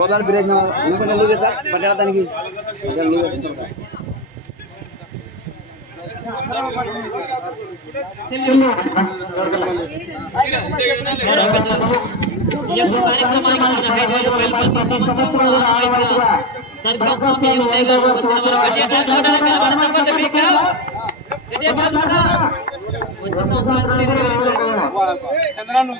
Godavari brake కొంచెం loose చేస్తా పట్టాడా దానికి కొంచెం లూజ్ చేస్తా చంద్రన్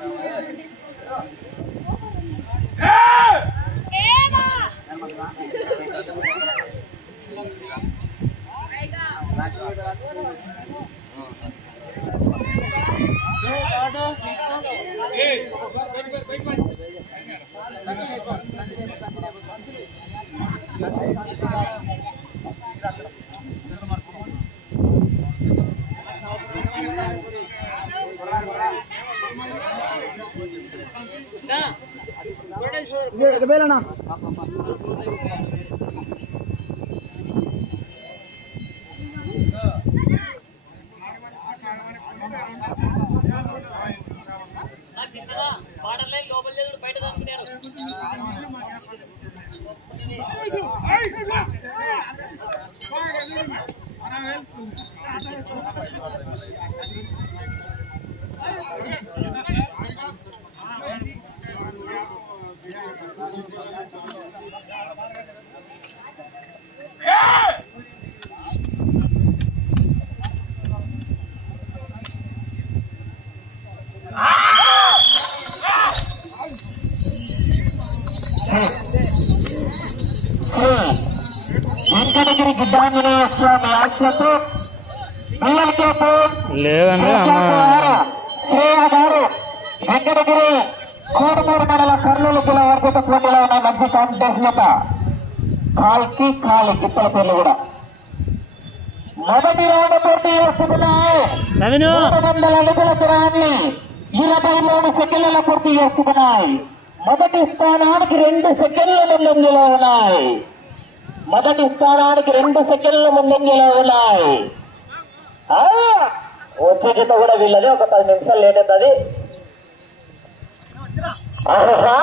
నువ్వు ఆడాం ಬೇಲಣ್ಣ వెంకటగిరి గిడ్డాంజనేయ స్వామి ఆజ్ఞతో పిల్లలకేపు లేదండి అమ్మ. వెంకటగిరి కోడమూరు మండల కర్నూలు జిల్లా వర్గత పోటీలో ఉన్న మంచి కాంపిటీషన్ యొక్క కాల్కి కాలి గిత్తల పేర్లు కూడా. మొదటి రౌండ్ పోటీ చేస్తున్నాయి. మూడు వందల అడుగుల దూరాన్ని ఇరవై మూడు సెకండ్ల పూర్తి చేస్తున్నాయి. మొదటి స్థానానికి రెండు సెకండ్ల ముందంజలో ఉన్నాయి. మొదటి స్థానానికి రెండు సెకండ్ల ముందంజలో ఉన్నాయి. ఆ, వచ్చే గీత కూడా వీళ్ళది ఒక పది నిమిషాలు లేట్ అవుతుంది ఆహా!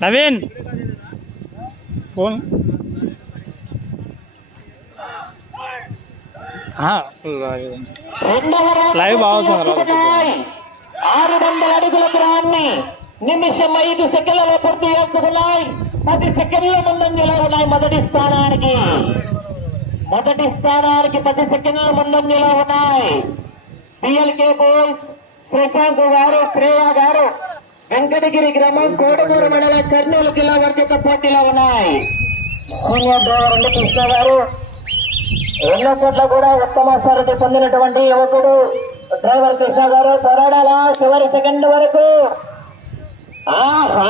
నవీన్ ఫోన్ ఆ, లాగేదండి. రెండవ రౌండ్ లైవ్ బాగుంటుంది రా. పూర్తవుతున్నాయి. ఆరు వందల అడుగుల దూరాన్ని నిమిషం ఐదు సెకండ్లలో పూర్తి చేసుకున్నాయి. పది సెకండ్ల ముందంజలో ఉన్నాయి మొదటి స్థానానికి. మొదటి స్థానానికి పది సెకండ్ల ముందంజలో ఉన్నాయి పిఎల్కే బోల్స్ ప్రశాంత్ గారు శ్రేయ గారు వెంకటగిరి గ్రామం కోడమూరు మండల కర్నూలు జిల్లా వర్గత పోటీలో ఉన్నాయి. సీనియర్ కృష్ణ గారు. ఎన్నో చోట్ల కూడా ఉత్తమ సారథి పొందినటువంటి యువకుడు డ్రైవర్ కృష్ణ గారు పోరాడాల? చివరి సెకండ్ వరకు. ఆహా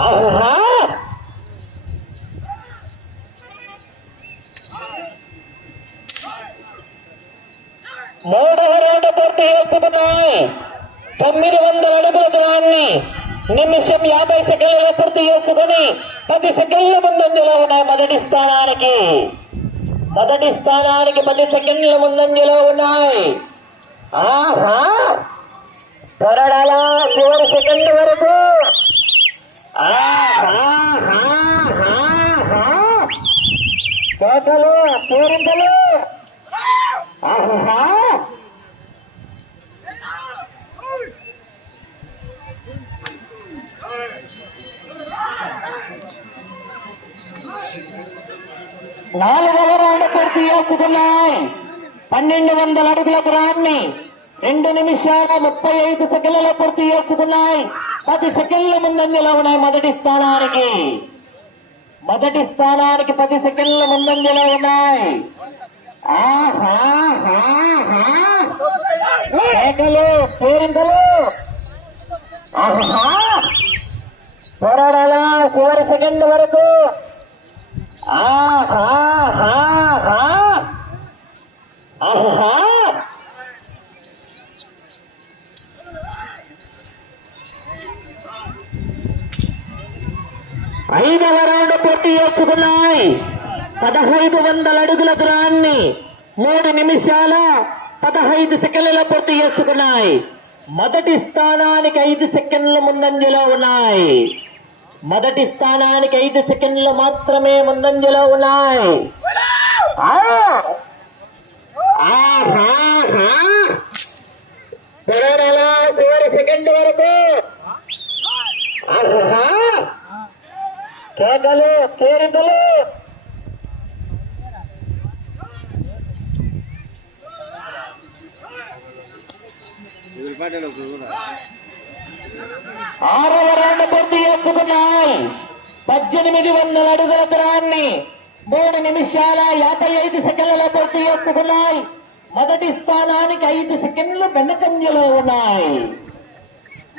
ఆహా మూడవ రౌండ్ పూర్తి చేసుకున్నాయి తొమ్మిది వందల అడుగుల దూరాన్ని నిమిషం యాభై సెకండ్లలో పూర్తి చేసుకుని పది సెకండ్ల ముందంజలో ఉన్నాయి మొదటి స్థానానికి మొదటి స్థానానికి పది సెకండ్ల ముందంజలో ఉన్నాయి. ఆహా! పొరడాల చివరి సెకండ్ వరకు. కోతలు పూరింతలు ఆహా! Thank you. నాలుగవ రౌండ్ పూర్తి చేసుకున్నాయి. పన్నెండు వందల అడుగుల దూరాన్ని రెండు నిమిషాల ముప్పై ఐదు సెకండ్లలో పూర్తి చేసుకున్నాయి. పది సెకండ్ల ముందంజలో ఉన్నాయి మొదటి స్థానానికి. మొదటి స్థానానికి పది సెకండ్ల ముందంజలో ఉన్నాయి కేకలు పేరింకలు పోరాడాలా చివరి సెకండ్ వరకు. ఐదవ రౌండ్ పూర్తి చేసుకున్నాయి పదహైదు వందల అడుగుల దూరాన్ని మూడు నిమిషాల పదహైదు సెకండ్ల పూర్తి చేసుకున్నాయి. మొదటి స్థానానికి ఐదు సెకండ్ల ముందంజలో ఉన్నాయి. మొదటి స్థానానికి ఐదు సెకండ్లు మాత్రమే ముందంజలో ఉన్నాయి. చివరి సెకండ్ వరకు. కేకలు కేరికలు పాటలు కూడా ఆరవ రౌండ్ పూర్తి చేసుకున్నాయి. పద్దెనిమిది వందల అడుగుల దూరాన్ని మూడు నిమిషాల యాభై ఐదు సెకండ్లలో పూర్తి చేసుకున్నాయి. మొదటి స్థానానికి ఐదు సెకండ్లు వెనకంజలో ఉన్నాయి.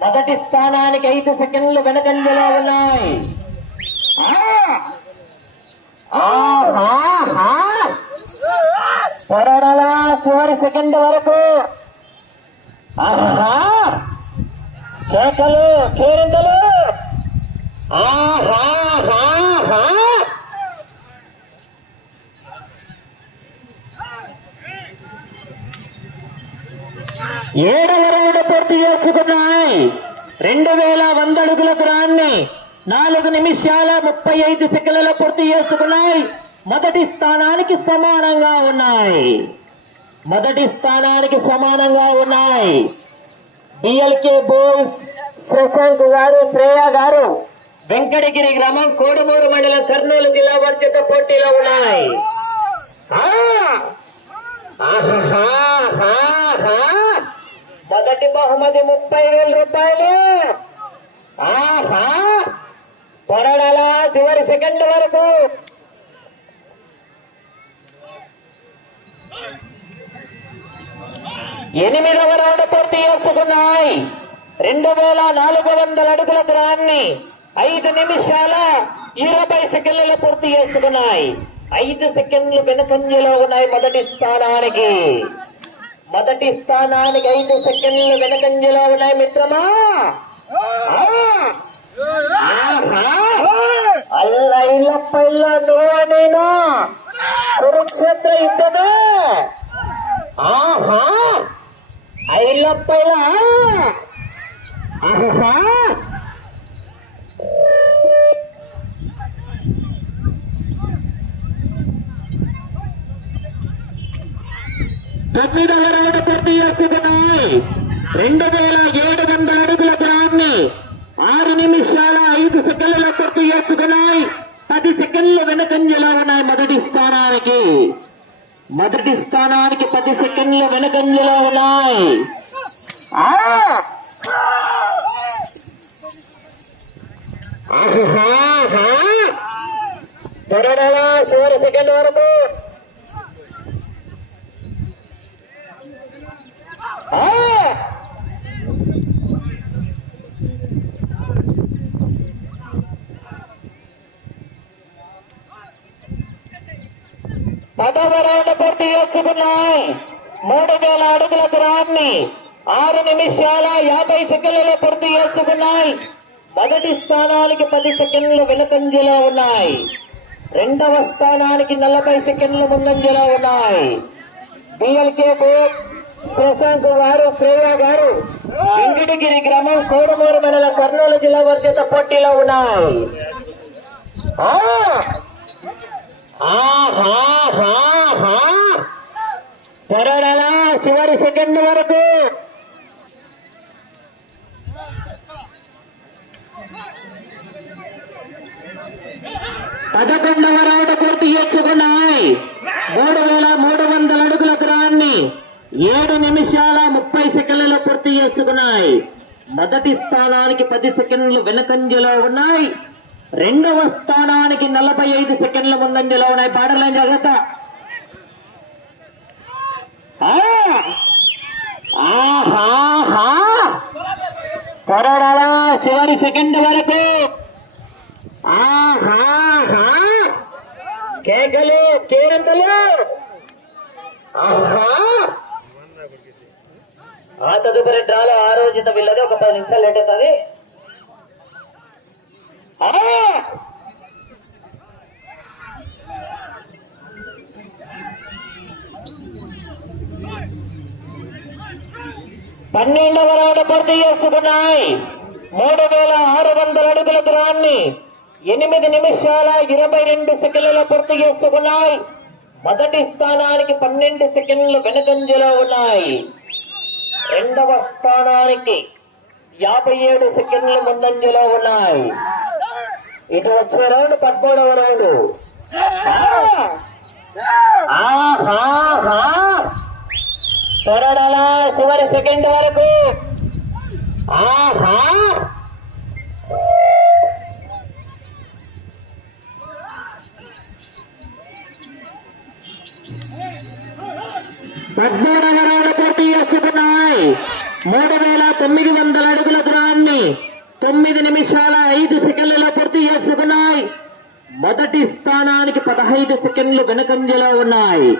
మొదటి స్థానానికి ఐదు సెకండ్లు వెనకంజలో ఉన్నాయి. చివరి సెకండ్ వరకు. ఆహా కేకలు కేరింతలు ఏడవ రౌండ్ పూర్తి చేసుకున్నాయి. రెండు వేల వంద అడుగులకు రాన్ని నాలుగు నిమిషాల ముప్పై ఐదు సెకండ్లలో పూర్తి చేసుకున్నాయి. మొదటి స్థానానికి సమానంగా ఉన్నాయి. మొదటి స్థానానికి సమానంగా ఉన్నాయి. డిఎల్కే బోల్స్ ప్రశాంత్ గారు శ్రేయ గారు. వెంకటగిరి గ్రామం కోడుమూరు మండలం కర్నూలు జిల్లా వర్జిత పోటీలో ఉన్నాయి. మొదటి బహుమతి ముప్పై వేల రూపాయలు. ఆహా. పొరడాల చివరి సెకండ్ వరకు ఎనిమిదవ రౌండ్ పూర్తి చేసుకున్నాయి. రెండు వేల నాలుగు వందల అడుగుల గ్రాన్ని ఐదు నిమిషాల ఇరవై సెకండ్లలో పూర్తి చేసుకున్నాయి. ఐదు సెకండ్లు వెనుకంజలో ఉన్నాయి మొదటి స్థానానికి. మొదటి స్థానానికి ఐదు సెకండ్లు వెనుకంజలో ఉన్నాయి మిత్రమా? ఆ! ఆహా! నువ్వు నేను కురుక్షేత్ర యుద్ధమే! ఆహా! ఐలప్పల ఆహా. తొమ్మిదవ రౌండ్ పూర్తి చేసుకున్నాయి రెండు వేల ఏడు వందల అడుగుల దూరాన్ని ఆరు నిమిషాల ఐదు సెకండ్లలో పూర్తి చేసుకున్నాయి. పది సెకండ్ల వెనకంజలో ఉన్నాయి మొదటి స్థానానికి మొదటి స్థానానికి పది సెకండ్లు వెనకంజలో ఉన్నాయి! పొరడలా చివరి సెకండ్ వరకు ఆ! పదవ రౌండ్ పూర్తి చేసుకున్నాయి మూడు వేల అడుగుల దూరాన్ని ఆరు నిమిషాల యాభై సెకండ్లలో పూర్తి చేసుకున్నాయి మొదటి స్థానానికి పది సెకండ్లు వెనుకంజలో ఉన్నాయి. రెండవ స్థానానికి నలభై సెకండ్ల ముందంజలో ఉన్నాయి. బిఎల్కే బోక్స్ ప్రశాంత్ గారు శ్రేయ గారు వెంకటగిరి గ్రామం కోడమూరు మండలం కర్నూలు జిల్లా వర్గత పోటీలో ఉన్నాయి. ఆ! చివరి సెకండ్ వరకు. పదకొండవ రౌండ్ పూర్తి చేసుకున్నాయి మూడు వేల మూడు వందల అడుగుల గ్రాన్ని ఏడు నిమిషాల ముప్పై సెకండ్లలో పూర్తి చేసుకున్నాయి మొదటి స్థానానికి పది సెకండ్లు వెనకంజలో ఉన్నాయి. రెండవ స్థానానికి నలభై ఐదు సెకండ్ల ముందంజలో ఉన్నాయి. పాడలేం జాగ్రత్త? ఆ! కొరడాల చివరి సెకండ్ వరకు. కేకలు కేరంతలు ఆహా! ఆ తదుపరి డ్రాలో ఆరోజిత వీళ్ళది ఒక పది నిమిషాలు లేట్ అవుతుంది. పన్నెండవ రౌండ్ పూర్తి చేసుకున్నాయి. మూడు వేల ఆరు వందల అడుగుల దూరాన్ని ఎనిమిది నిమిషాల ఇరవై రెండు సెకండ్లలో పూర్తి చేసుకున్నాయి. మొదటి స్థానానికి పన్నెండు సెకండ్లు వెనుకంజలో ఉన్నాయి. రెండవ స్థానానికి యాభై ఏడు సెకండ్లు ముందంజలో ఉన్నాయి. ఇటు వచ్చే రౌండ్ పదమూడవ రౌండ్. చూడడాలా చివరి సెకండ్ వరకు. ఆహా. పద్మూడు నగరాలు పూర్తి చేసుకున్నాయి. మూడు వేల తొమ్మిది వందల అడుగుల దూరాన్ని తొమ్మిది నిమిషాల ఐదు సెకండ్లలో చేసుకున్నాయి మొదటి స్థానానికి పదహైదు సెకండ్లు వెనకంజలో ఉన్నాయి.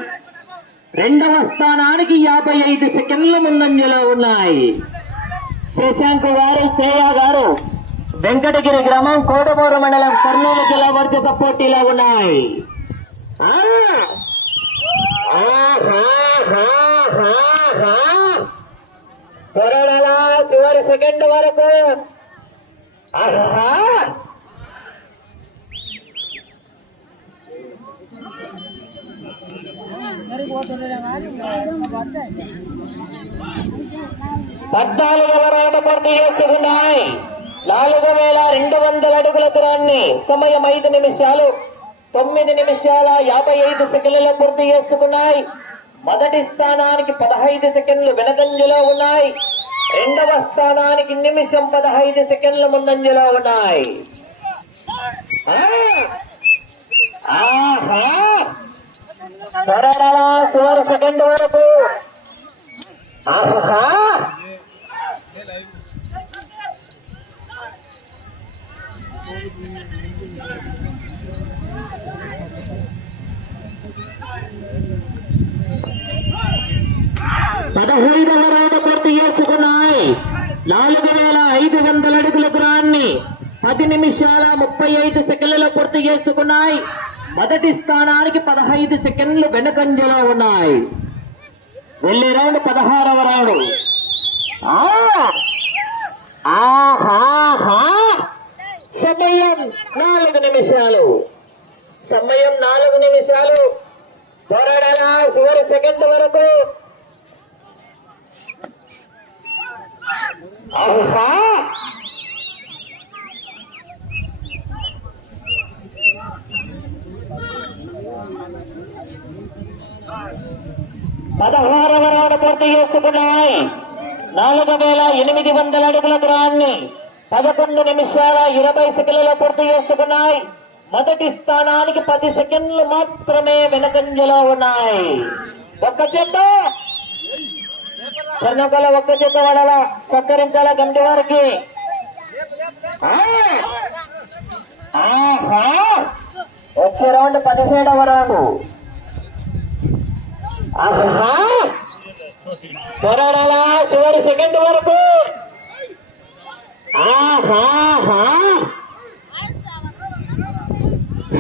రెండవ స్థానానికి యాభై ఐదు సెకండ్ల ముందంజలో ఉన్నాయి. శశాంక్ గారు శ్రేయ గారు వెంకటగిరి గ్రామం కోటమూరు మండలం కర్నూలు జిల్లా వర్గ పోటీలో ఉన్నాయి. చివరి సెకండ్ వరకు. ఆహా! పద్నాలుగవ రౌండ్ పూర్తి చేసుకున్నాయి నాలుగు వేల రెండు వందల అడుగుల దూరాన్ని సమయం ఐదు నిమిషాలు తొమ్మిది నిమిషాల యాభై ఐదు సెకండ్లలో పూర్తి చేసుకున్నాయి మొదటి స్థానానికి పదహైదు సెకండ్లు వెనకంజలో ఉన్నాయి. రెండవ స్థానానికి నిమిషం పదహైదు సెకండ్ల ముందంజలో ఉన్నాయి. ఆహా! చివరి సెకండ్ వరకు. పదహైదు పదహైదవ పూర్తి చేసుకున్నాయి. నాలుగు వేల ఐదు వందల అడుగుల గ్రాన్ని పది నిమిషాల ముప్పై ఐదు సెకండ్లలో పూర్తి చేసుకున్నాయి. మొదటి స్థానానికి పదహైదు సెకండ్లు వెనకంజలో ఉన్నాయి. వెళ్ళే రౌండ్ పదహారవ రౌండ్. ఆ! సమయం నాలుగు నిమిషాలు. సమయం నాలుగు నిమిషాలు. పోరాడాల? చివరి సెకండ్ వరకు. ఆహా! పదహారవ రౌండ్ పూర్తి చేసుకున్నాయి. నాలుగు వేల ఎనిమిది వందల అడుగుల దూరాన్ని పదకొండు నిమిషాల ఇరవై సెకండ్లలో పూర్తి చేసుకున్నాయి. మొదటి స్థానానికి పది సెకండ్లు మాత్రమే వెనకంజలో ఉన్నాయి. ఒక్క చేత చెన్నగల ఒక్క చేత వడల సత్కరించాల గంటి వారికి. వచ్చే రౌండ్ పదిహేడవ రౌండ్. పోరాడాల? చివరి సెకండ్ వరకు!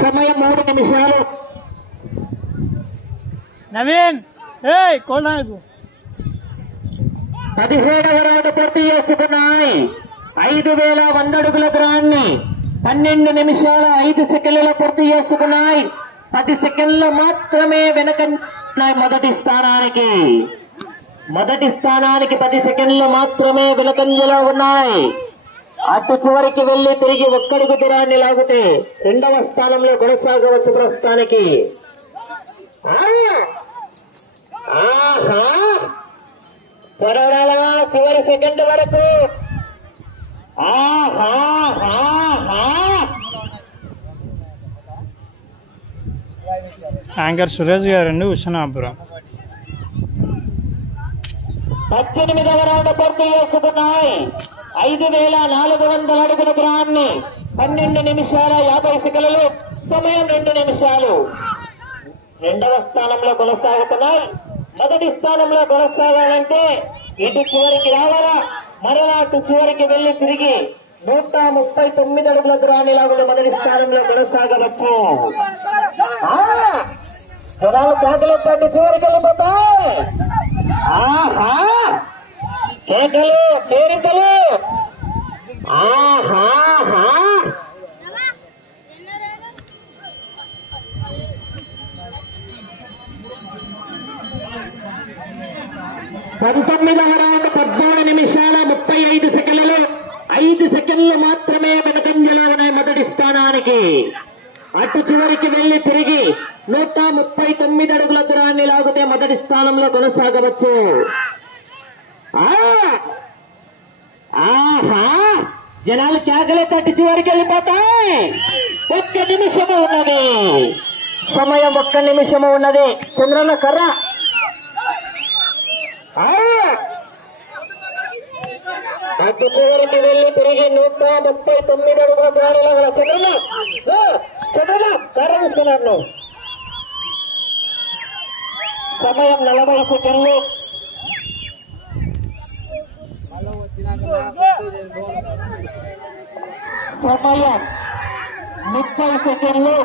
సమయం మూడు నిమిషాలు. నవీన్ ఏయ్ కోళ్ళకు పదిహేడవ రౌండ్ పూర్తి చేసుకున్నాయి ఐదు వేల వంద అడుగుల దూరాన్ని పన్నెండు నిమిషాల ఐదు సెకండ్లలో పూర్తి చేసుకున్నాయి పది సెకండ్లు మాత్రమే వెనక ఉన్నాయి మొదటి స్థానానికి. మొదటి స్థానానికి పది సెకండ్లు మాత్రమే విలకంజలో ఉన్నాయి. అటు చివరికి వెళ్ళి తిరిగి ఒక్కడుగు దూరాన్ని లాగితే రెండవ స్థానంలో కొనసాగవచ్చు ప్రస్తుతానికి. ఆ! చివరి సెకండ్ వరకు. ఆహా! యాంకర్ సురేష్ గారండి ఉషనాపురం. పద్దెనిమిదవ రౌండ్ పూర్తి చేసుకున్నాయి. ఐదు వేల నాలుగు వందల అడుగుల గ్రాన్ని పన్నెండు నిమిషాల యాభై సెకన్లు సమయం రెండు నిమిషాలు. రెండవ స్థానంలో కొనసాగుతున్నాయి. మొదటి స్థానంలో కొనసాగాలంటే ఇటు చివరికి రావాలా? మరలా అటు చివరికి వెళ్ళి తిరిగి నూట ముప్పై తొమ్మిది అడుగుల గ్రాన్ని లాగుడు మొదటి స్థానంలో కొనసాగవచ్చు. ఆ, జనాలు కేకలు పట్టి చివరికి వెళ్ళిపోతాయి ఆహా కేకలు చేరికలు ఆహాహా పంతొమ్మిదవ రౌండ్ పద్మూడు నిమిషాల ముప్పై ఐదు సెకండ్లు ఐదు సెకండ్లు మాత్రమే వెనకంజలో ఉన్నాయి మొదటి స్థానానికి అటు చివరికి వెళ్ళి తిరిగి నూట ముప్పై తొమ్మిది అడుగుల దూరాన్ని లాగితే మొదటి స్థానంలో కొనసాగవచ్చు. ఆహా! జనాలు కేకలే తట్టి చివరికి వెళ్ళిపోతాయి. ఒక్క నిమిషము ఉన్నది. సమయం ఒక్క నిమిషము ఉన్నది. చంద్రన్న కర్ర. అటు చివరికి వెళ్ళి తిరిగి నూట ముప్పై తొమ్మిది అడుగుల దూరాన్ని లాగల చంద్రన్న. చంద్రన్న! కర్ర తీసుకున్నాను సమయం నలభై సెకండ్లు. సమయం ముప్పై సెకండ్లు.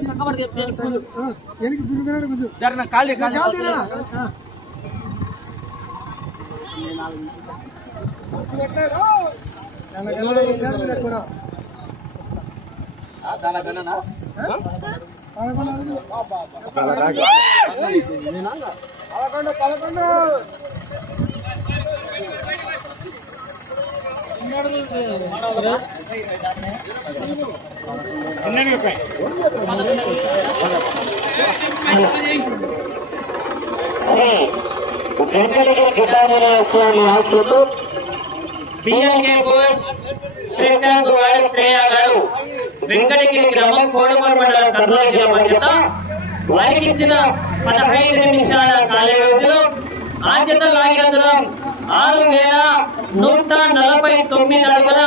కొంతమంది ఒక పెంచాడు ఎనికి బిల్లుగానే కొంచెం జరన కాలి కాలి పదకొండు పదకొండు. శ్రీ వెంకటగిరి గిటాంజనేయ స్వామి ఆశలతో వెంకటగిరి గ్రామం కోడమూరు మండలం కర్నూలు జిల్లా బాధ్యత. వారికి ఇచ్చిన పదహైదు నిమిషాల కాల వ్యవధిలో ఆద్యత లాగినందున ఆరు వేల నూట నలభై తొమ్మిది అడుగుల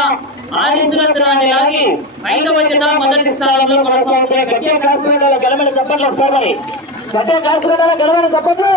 ఆరించుల లాగి ఐదవ జత మొదటి స్థానంలో కొనసాగుతాయి గట్టిగా కాసుకుంటే గెలమని చెప్పండి ఒకసారి మరి. గట్టిగా కాసుకుంటే గెలమని చెప్పండి.